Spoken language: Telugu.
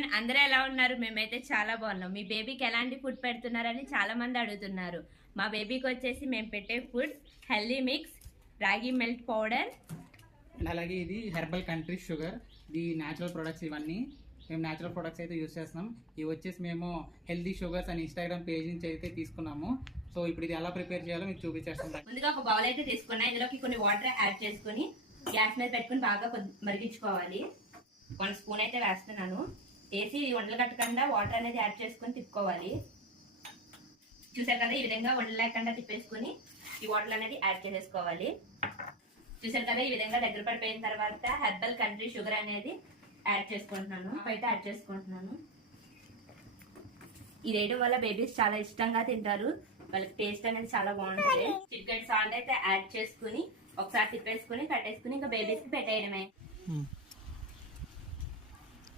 ఎవ్రీవన్, అందరూ ఎలా ఉన్నారు? మేమైతే చాలా బాగున్నాం. మీ బేబీకి ఎలాంటి ఫుడ్ పెడుతున్నారని చాలా మంది అడుగుతున్నారు. మా బేబీకి వచ్చేసి మేము పెట్టే ఫుడ్ హెల్దీ మిక్స్, రాగి మిల్క్ పౌడర్, అలాగే ఇది హెర్బల్ కంట్రీ షుగర్, ఇది న్యాచురల్ ప్రొడక్ట్స్. ఇవన్నీ మేము న్యాచురల్ ప్రొడక్ట్స్ అయితే యూస్ చేస్తున్నాం. ఇవి వచ్చేసి మేము హెల్దీ షుగర్స్ అని ఇన్స్టాగ్రామ్ పేజ్ నుంచి అయితే తీసుకున్నాము. సో ఇప్పుడు ఇది ఎలా ప్రిపేర్ చేయాలో మీకు చూపించేస్తాం. ముందుగా ఒక బౌల్ అయితే తీసుకున్నా. ఇందులోకి కొన్ని వాటర్ యాడ్ చేసుకుని గ్యాస్ మీద పెట్టుకుని బాగా మరిగించుకోవాలి. 1 స్పూన్ అయితే వేస్తున్నాను. వేసి వండలు కట్టకుండా వాటర్ అనేది యాడ్ చేసుకుని తిప్పుకోవాలి. చూసారు కదా, ఈ విధంగా వండలు లేకుండా తిప్పేసుకుని ఈ వాటర్ అనేది యాడ్ చేసేసుకోవాలి. చూసారు కదా, ఈ విధంగా దగ్గర పడిపోయిన తర్వాత హెర్బల్ కంట్రీ షుగర్ అనేది యాడ్ చేసుకుంటున్నాను. అయితే యాడ్ చేసుకుంటున్నాను. ఇది వేయడం వల్ల బేబీస్ చాలా ఇష్టంగా తింటారు. వాళ్ళకి టేస్ట్ అనేది చాలా బాగుంటుంది. చికెన్ సాల్ట్ అయితే యాడ్ చేసుకుని ఒకసారి తిప్పేసుకుని కట్టేసుకుని ఇంకా బేబీస్ కి పెట్టేయడమే.